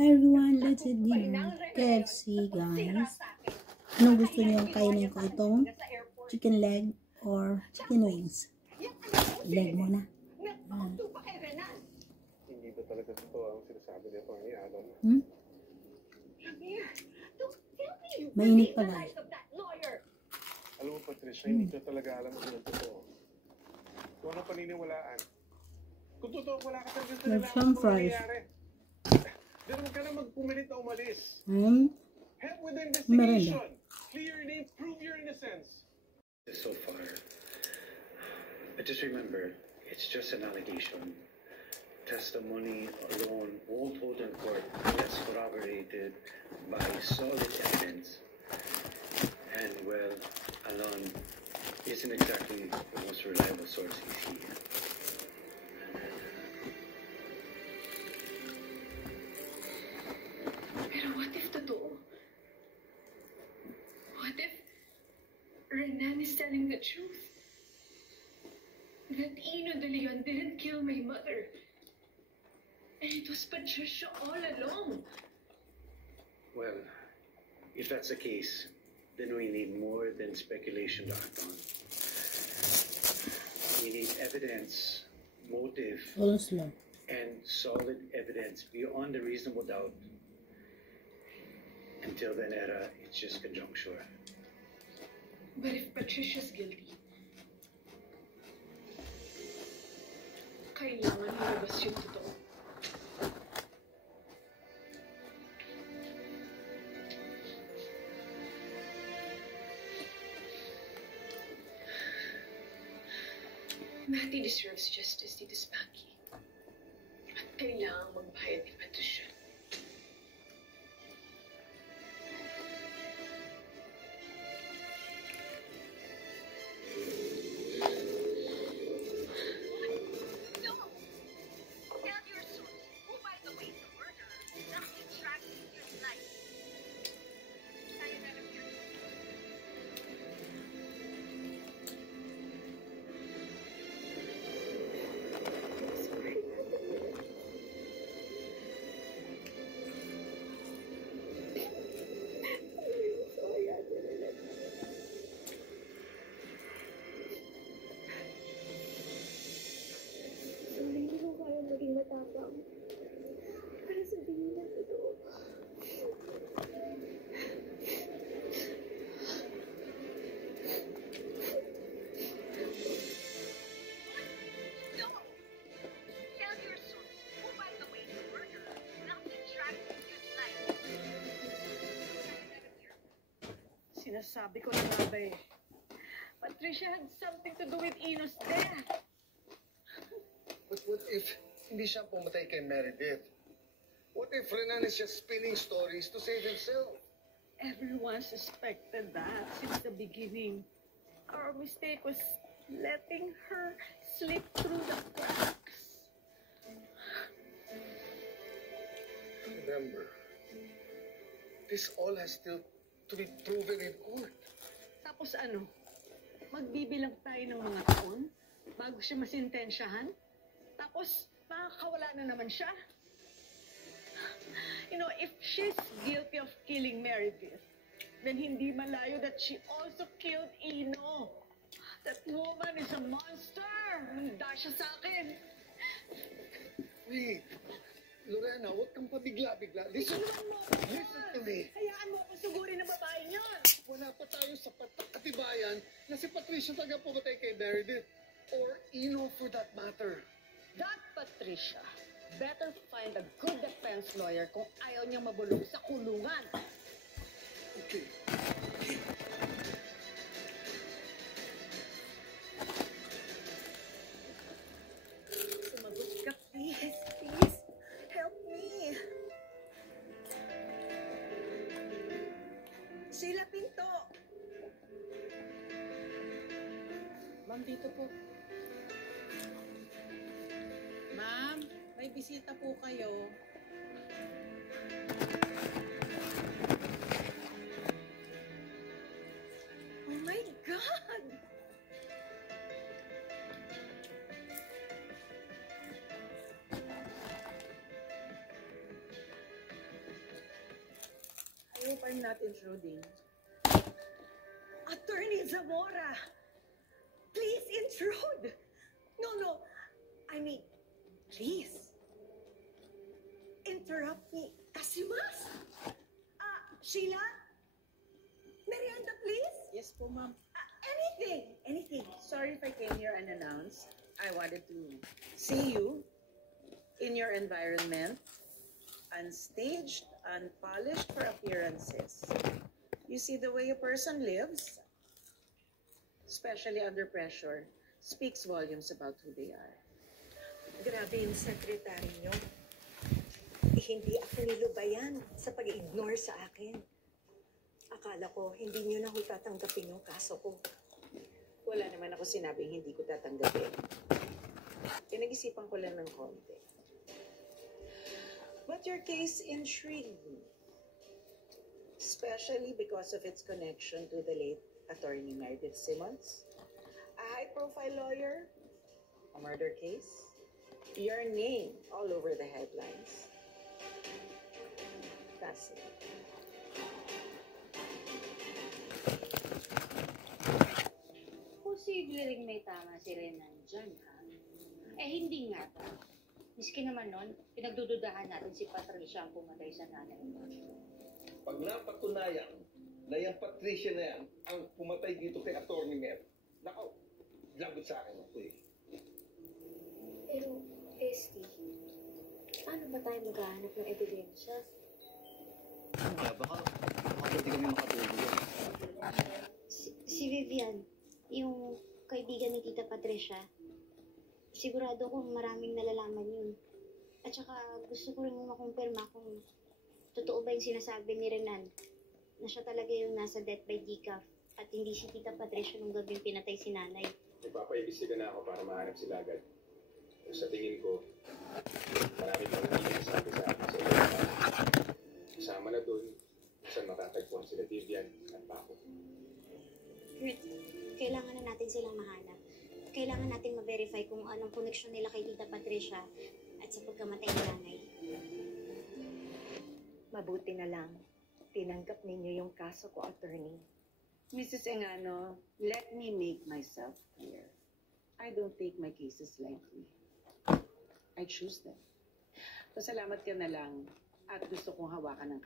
Everyone, let's eat dinner. KFC, guys. Anong gusto niyo kainin ko? Itong chicken leg or chicken wings? Leg muna. Hindi ba talaga totoo ang sinasabi ni Atty. Adam? Mainit pala. Alam mo, Patricia, hindi ko talaga alam kung ano totoo. Kung ano paniniwalaan. Kung totoo, wala ka talaga sa nalaman kung nangyayari. Pero huwag ka na magpumilit na umalis. Help with the investigation. Clear your name, prove your innocence. So far, but just remember, it's just an allegation. Testimony alone won't hold in court unless corroborated by solid evidence. And well, Alon isn't exactly the most reliable source you see. Pero what if totoo? What if Renan is telling the truth? That Ino De Leon didn't kill my mother. And it was Patricia all along. Well, if that's the case, then we need more than speculation to act on. We need evidence, motive, and solid evidence beyond a reasonable doubt. Until then, Era, it's just conjecture. But if Patricia's guilty, kailangan ilabas yung totoo. Matty deserves justice, Tito Spanky. At kailangan magbayad ni Patricia. Para sabihin na totoo. No! Tell your source who, by the way, the murderer, not to track his life. Sinasabi ko na nga ba eh. Patricia had something to do with Ino's death. But what if hindi siya pumatay kay Meredith? What if Renan is just spinning stories to save himself? Everyone suspected that since the beginning. Our mistake was letting her slip through the cracks. Remember, this all has still to be proven in court. Tapos ano? Magbibilang tayo ng mga taon bago siya masintensyahan? Tapos, makakawala na naman siya. You know, if she's guilty of killing Meredith, then hindi malayo that she also killed Ino. That woman is a monster. Handa siya sa akin. Wait, Lorena, huwag kang pabigla-bigla. Listen to me. Hayaan mo akong sugurin ng babae niyon. Wala pa tayo sa katibayan na si Patricia talaga pumatay kay Meredith. Or Ino for that matter. That Patricia, better find a good defense lawyer kung ayaw niyang mabulong sa kulungan. Okay. Sumagot ka, please. Please, help me. Sheila Pinto. Ma'am, dito po. Ma'am, may bisita po kayo. Oh my God! hope I'm not intruding. Attorney Zamora, please intrude. No, I mean, please. Interrupt me. Kasimas. Sheila? Merienda, please? Yes po, ma'am. Anything. Sorry if I came here unannounced. I wanted to see you in your environment, unstaged, unpolished for appearances. You see, the way a person lives, especially under pressure, speaks volumes about who they are. Grabe yung sekretary nyo. Hindi ako nilubayan sa pag-ignore sa akin. Akala ko, hindi nyo na tatanggapin yung kaso ko. Wala naman ako sinabing hindi ko tatanggapin. Pinag-isipan ko lang ng konti. But your case intrigued me. Especially because of its connection to the late attorney Meredith Simmons, a high-profile lawyer, a murder case, your name all over the headlines. Fascinating. Posible rin may tama si Renan dyan, ha? Hindi nga ba? Miski naman nun, pinagdududahan natin si Patricia ang pumatay sa nanay mo. Pag napatunayan na yung Patricia na yan ang pumatay dito kay Atty. Mer, nako, lagot sa akin ako eh. Pero, Esty, paano ba tayo maghahanap ng ebidensya? Baka hindi kami makatulog. Si Vivian, yung kaibigan ni Tita Patricia, sigurado kong maraming nalalaman yun. At saka gusto ko rin makumpirma kung totoo ba yung sinasabi ni Renan na siya talaga yung nasa death by decaf at hindi si Tita Patricia nung gabing pinatay si nanay. Nagpapaibisigan na ako para mahanap sila agad. Pero sa tingin ko, marami pang hindi nasabi sa akin sa iyo. Kasama na doon, saan matatagpuan sila Vivian at Paco. Kurt, kailangan na natin silang mahanap. Kailangan natin ma-verify kung anong connection nila kay Tita Patricia at sa pagkamatay ni nanay. Mabuti na lang. Tinanggap ninyo yung kaso ko, attorney. Mrs. Engano, let me make myself clear. I don't take my cases lightly. I choose them. Pasalamat ka na lang at gusto kong hawakan ng